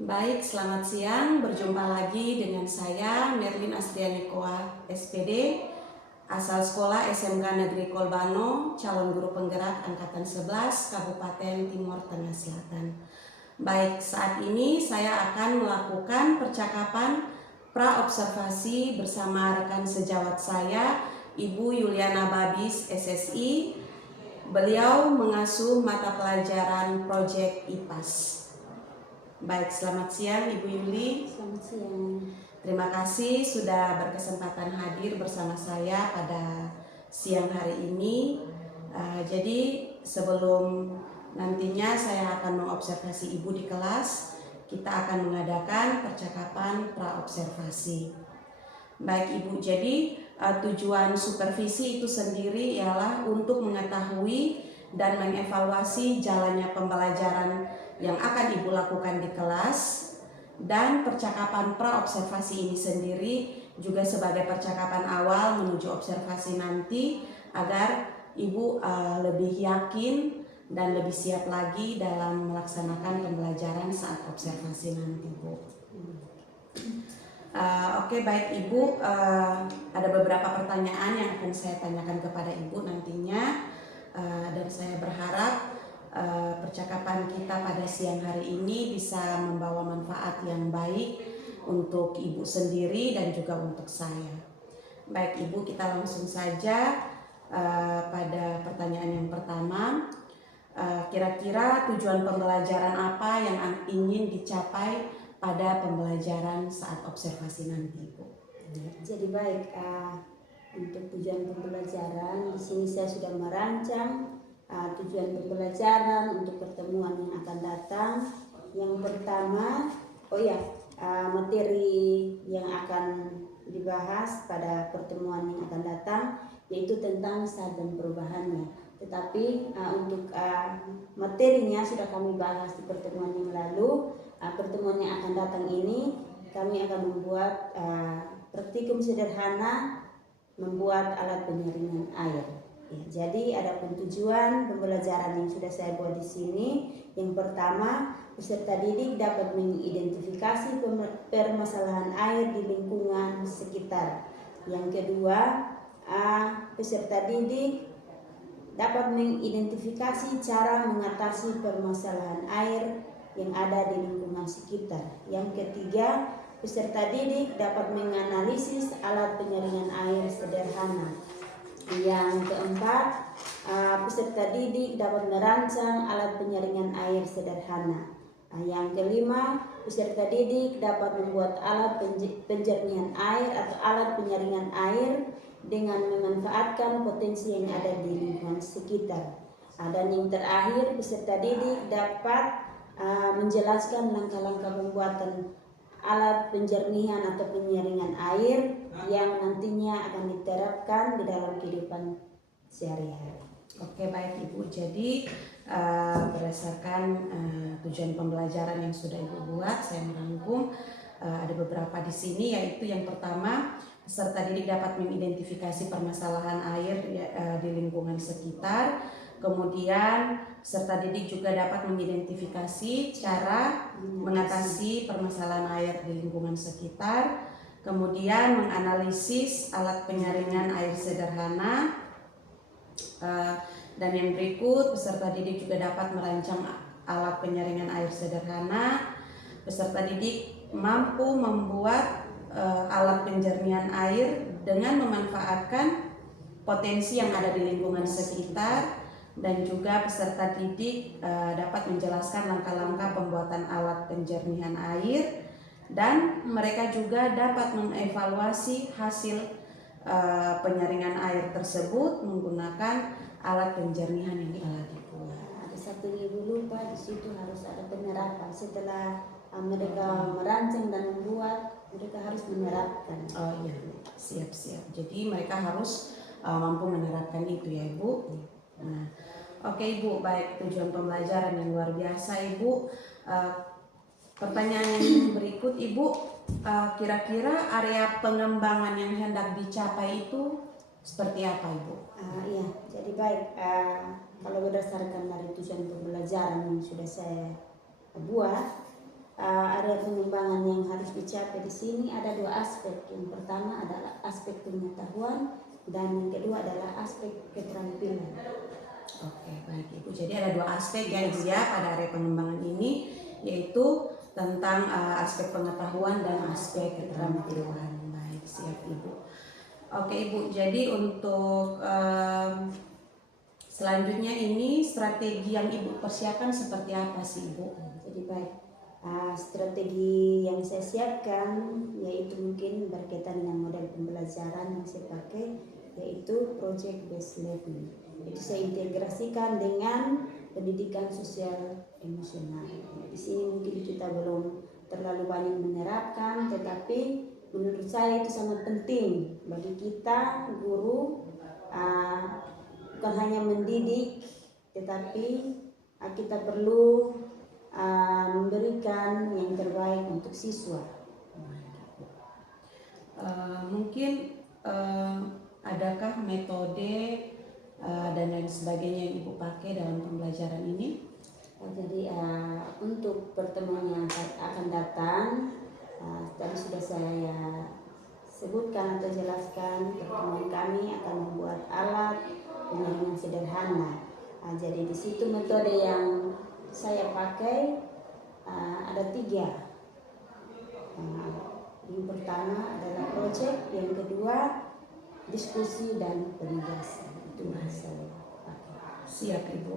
Baik, selamat siang. Berjumpa lagi dengan saya Merlin Astrianikoa SPD, asal sekolah SMK Negeri Kolbano, calon guru penggerak angkatan 11 Kabupaten Timur Tengah Selatan. Baik, saat ini saya akan melakukan percakapan praobservasi bersama rekan sejawat saya, Ibu Yuliana Babis SSI. Beliau mengasuh mata pelajaran Project IPAS. Baik, selamat siang Ibu Yuli. Selamat siang. Terima kasih sudah berkesempatan hadir bersama saya pada siang hari ini. Jadi sebelum nantinya saya akan mengobservasi Ibu di kelas, kita akan mengadakan percakapan praobservasi. Baik Ibu, jadi tujuan supervisi itu sendiri ialah untuk mengetahui dan mengevaluasi jalannya pembelajaran yang akan Ibu lakukan di kelas, dan percakapan praobservasi ini sendiri juga sebagai percakapan awal menuju observasi nanti agar Ibu lebih yakin dan lebih siap lagi dalam melaksanakan pembelajaran saat observasi nanti, Bu. Oke, baik Ibu, ada beberapa pertanyaan yang akan saya tanyakan kepada Ibu nantinya, dan saya berharap percakapan kita pada siang hari ini bisa membawa manfaat yang baik untuk Ibu sendiri dan juga untuk saya. Baik Ibu, kita langsung saja pada pertanyaan yang pertama. Kira-kira tujuan pembelajaran apa yang ingin dicapai pada pembelajaran saat observasi nanti, Bu? Jadi baik, untuk tujuan pembelajaran di sini saya sudah merancang tujuan pembelajaran untuk pertemuan yang akan datang. Yang pertama, materi yang akan dibahas pada pertemuan yang akan datang yaitu tentang saat dan perubahannya. Tetapi untuk materinya sudah kami bahas di pertemuan yang lalu. Pertemuan yang akan datang ini kami akan membuat praktikum sederhana membuat alat penyaringan air. Ya, jadi ada tujuan pembelajaran yang sudah saya buat di sini. Yang pertama, peserta didik dapat mengidentifikasi permasalahan air di lingkungan sekitar. Yang kedua, peserta didik dapat mengidentifikasi cara mengatasi permasalahan air yang ada di lingkungan sekitar. Yang ketiga, peserta didik dapat menganalisis alat penyaringan air sederhana. Yang keempat, peserta didik dapat merancang alat penyaringan air sederhana. Yang kelima, peserta didik dapat membuat alat penjernihan air atau alat penyaringan air dengan memanfaatkan potensi yang ada di lingkungan sekitar. Dan yang terakhir, peserta didik dapat menjelaskan langkah-langkah pembuatan alat penjernihan atau penyaringan air yang nantinya akan diterapkan di dalam kehidupan sehari-hari. Oke, baik Ibu. Jadi berdasarkan tujuan pembelajaran yang sudah Ibu buat, saya merangkum ada beberapa di sini, yaitu yang pertama, peserta didik dapat mengidentifikasi permasalahan air di lingkungan sekitar. Kemudian peserta didik juga dapat mengidentifikasi cara mengatasi permasalahan air di lingkungan sekitar. Kemudian menganalisis alat penyaringan air sederhana. Dan yang berikut, peserta didik juga dapat merancang alat penyaringan air sederhana. Peserta didik mampu membuat alat penjernihan air dengan memanfaatkan potensi yang ada di lingkungan sekitar. Dan juga peserta didik dapat menjelaskan langkah-langkah pembuatan alat penjernihan air, dan mereka juga dapat mengevaluasi hasil penyaringan air tersebut menggunakan alat penjernihan yang telah dibuat. Ada satu yang dulu Pak, di situ harus ada penerapan. Setelah mereka merancang dan membuat, mereka harus menerapkan. Oh iya, siap-siap. Jadi mereka harus mampu menerapkan itu ya Ibu. Nah, oke Ibu, baik, tujuan pembelajaran yang luar biasa Ibu. Pertanyaan yang berikut Ibu, kira-kira area pengembangan yang hendak dicapai itu seperti apa Ibu? Iya, jadi baik, kalau berdasarkan dari tujuan pembelajaran yang sudah saya buat, area pengembangan yang harus dicapai di sini ada dua aspek. Yang pertama adalah aspek pengetahuan dan yang kedua adalah aspek keterampilan. Oke, baik Ibu. Jadi ada dua aspek ya Ibu ya pada area pengembangan ini, yaitu tentang aspek pengetahuan dan aspek keterampilan. Baik, siap Ibu. Oke Ibu, jadi untuk selanjutnya ini strategi yang Ibu persiapkan seperti apa sih Ibu? Jadi baik, strategi yang saya siapkan yaitu mungkin berkaitan dengan model pembelajaran yang saya pakai, yaitu project based learning. Itu saya integrasikan dengan pendidikan sosial emosional. Di sini mungkin kita belum terlalu banyak menerapkan, tetapi menurut saya itu sangat penting bagi kita guru, bukan hanya mendidik, tetapi kita perlu memberikan yang terbaik untuk siswa. Mungkin adakah metode dan lain sebagainya yang Ibu pakai dalam pembelajaran ini? Jadi untuk pertemuan yang akan datang, tadi sudah saya sebutkan atau jelaskan, pertemuan kami akan membuat alat penyaringan sederhana. Jadi di situ metode yang saya pakai ada 3. Yang pertama adalah project, yang kedua diskusi dan penugasan. Itu yang saya pakai. Siap Ibu.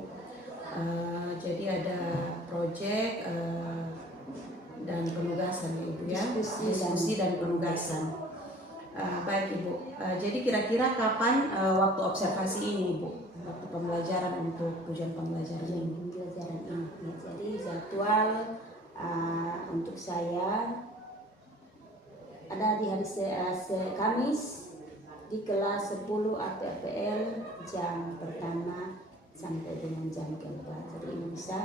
Jadi ada project dan penugasan ya Ibu ya. Diskusi dan penugasan. Baik Ibu. Jadi kira-kira kapan waktu observasi ini Ibu? Waktu pembelajaran untuk tujuan pembelajaran ini. Jadi jadwal untuk saya ada di hari Kamis di kelas 10 APPL jam pertama sampai dengan jam keempat. Jadi ini bisa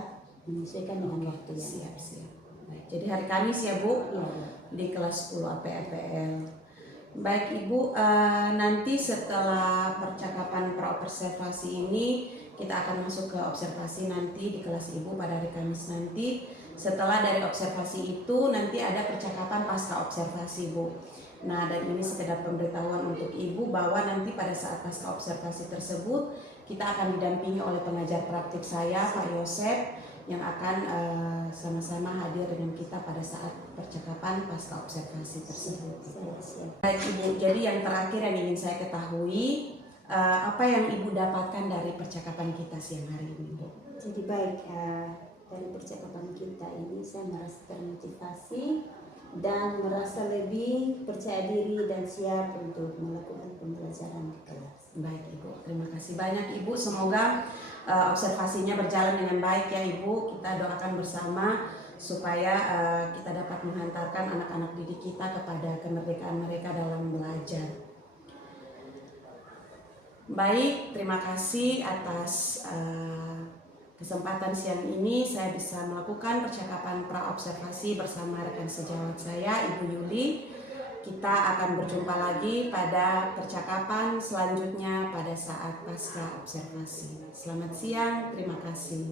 menyesuaikan dengan waktu ya. Siap. Baik. Jadi hari Kamis ya Bu, Ya. di kelas 10 APPL. Baik Ibu, nanti setelah percakapan praobservasi ini kita akan masuk ke observasi nanti di kelas Ibu pada hari Kamis nanti. Setelah dari observasi itu nanti ada percakapan pasca observasi Bu. Nah, dan ini sekedar pemberitahuan untuk Ibu bahwa nanti pada saat pasca observasi tersebut kita akan didampingi oleh pengajar praktik saya Pak Yosep yang akan sama-sama hadir dengan kita pada saat percakapan pasca observasi tersebut. Baik Ibu, jadi yang terakhir yang ingin saya ketahui, apa yang Ibu dapatkan dari percakapan kita siang hari ini Bu? Jadi baik, dari percakapan kita ini saya merasa termotivasi dan merasa lebih percaya diri dan siap untuk melakukan pembelajaran di kelas. Baik Ibu, terima kasih banyak Ibu. Semoga observasinya berjalan dengan baik ya Ibu. Kita doakan bersama supaya kita dapat menghantarkan anak-anak didik kita kepada kemerdekaan mereka dalam belajar. Baik, terima kasih atas kesempatan siang ini saya bisa melakukan percakapan praobservasi bersama rekan sejawat saya Ibu Yuli. Kita akan berjumpa lagi pada percakapan selanjutnya pada saat pasca observasi. Selamat siang, terima kasih.